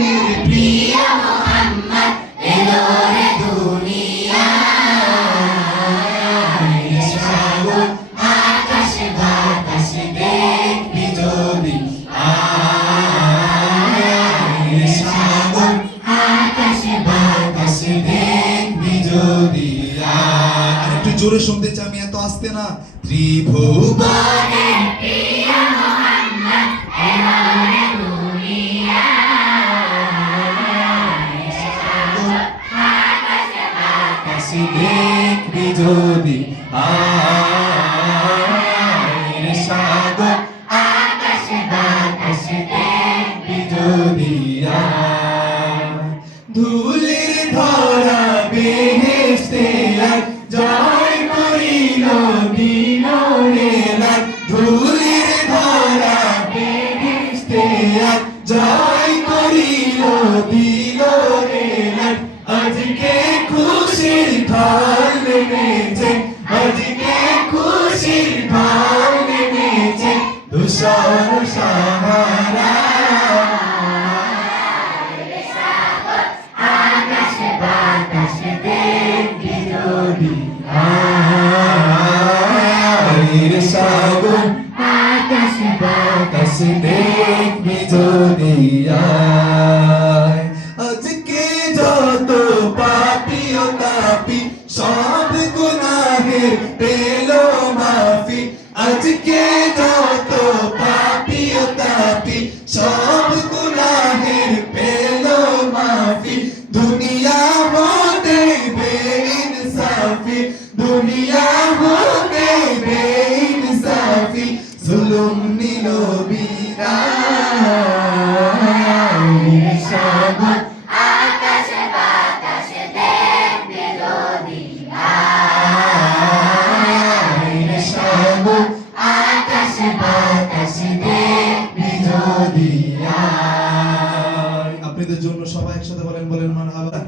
নবীর প্রিয় মোহাম্মদ এলো রে দুনিয়ায় সাগর আকাশ বাতাস দেখবি যদি সাগর আকাশ বাতাস দেখবি যদি একটু জোরে শুনতে চাই আমি এত আসতে না ত্রিভুবনের প্রিয় মোহাম্মদ এলো রে দুনিয়ায় সাগর আকাশ বাতাস দেখবি যদি সাগর আকাশ বাতাস দেখবি যদি ধুলির ধরা বেহেশতে জয় করিল দিল রে রাত ধুলির ধরা বেহেশতে জয় করিল দিল রে রাত আজকে খুশির ঢল নেমেছে আজকে খুশির ঢল নেমেছে ধূসর সাহারা আকাশ বাতাস দেখবি যদি সাগর আকাশ বাতাস দেখবি যদি আজকে যত পাপী ও তাপী সব গুনাহের পেল মাফি আজকে যত পাপী ও তাপী সব গুনাহের পেল মাফি দুনিয়া হতে বেইনসাফি দুনিয়া হতে বেইনসাফি জুলুম নিল বিদায় সাগর আকাশ বাতাস দেখবি যদি সাগর আকাশ বাতাস দেখবি যদি আপনাদের জন্য সবাই একসাথে বলেন মারহাবা।